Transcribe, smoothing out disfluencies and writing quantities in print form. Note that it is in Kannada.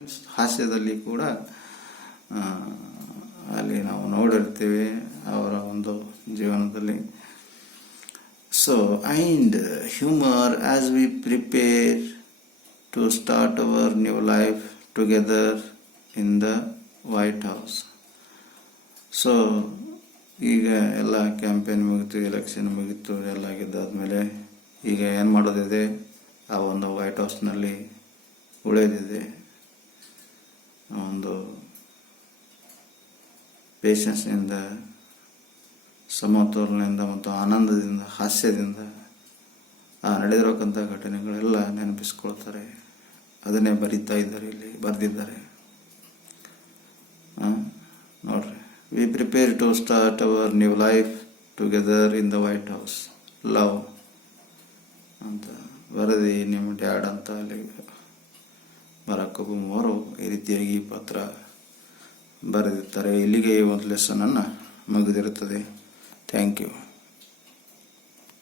ಹಾಸ್ಯದಲ್ಲಿ ಕೂಡ ಅಲ್ಲಿ ನಾವು ನೋಡಿರ್ತೀವಿ ಅವರ ಒಂದು ಜೀವನದಲ್ಲಿ. So and humour as we prepare to start our new life together in the White House. So ಈಗ ಎಲ್ಲ ಕ್ಯಾಂಪೇನ್ ಮುಗಿತು, ಎಲೆಕ್ಷನ್ ಮುಗಿತು, ಎಲ್ಲ ಗೆದ್ದಾದ್ಮೇಲೆ ಈಗ ಏನು ಮಾಡೋದಿದೆ, ಆ ಒಂದು ವೈಟ್ ಹೌಸ್ನಲ್ಲಿ ಉಳಿದಿದೆ. ಒಂದು ಪೇಷನ್ಸ್ನಿಂದ, ಸಮತೋಲನದಿಂದ ಮತ್ತು ಆನಂದದಿಂದ, ಹಾಸ್ಯದಿಂದ ಆ ನಡೆದಿರೋಕ್ಕಂಥ ಘಟನೆಗಳೆಲ್ಲ ನೆನಪಿಸ್ಕೊಳ್ತಾರೆ. ಅದನ್ನೇ ಬರೀತಾ ಇದ್ದಾರೆ, ಇಲ್ಲಿ ಬರೆದಿದ್ದಾರೆ. ನೋಡ್ರಿ, we prepare to start our new life together in the White House, love ಅಂತ ಬರೆದಿ ನಿಮ್ಮ ಡ್ಯಾಡ್ ಅಂತ ಅಲ್ಲಿ ಬರಾಕ್ ಒಬಾಮ ಅವರು ಈ ರೀತಿಯಾಗಿ ಪತ್ರ ಬರೆದಿರ್ತಾರೆ. ಇಲ್ಲಿಗೆ ಈ ಒಂದು ಲೆಸನನ್ನು ಮುಗಿದಿರುತ್ತದೆ. Thank you.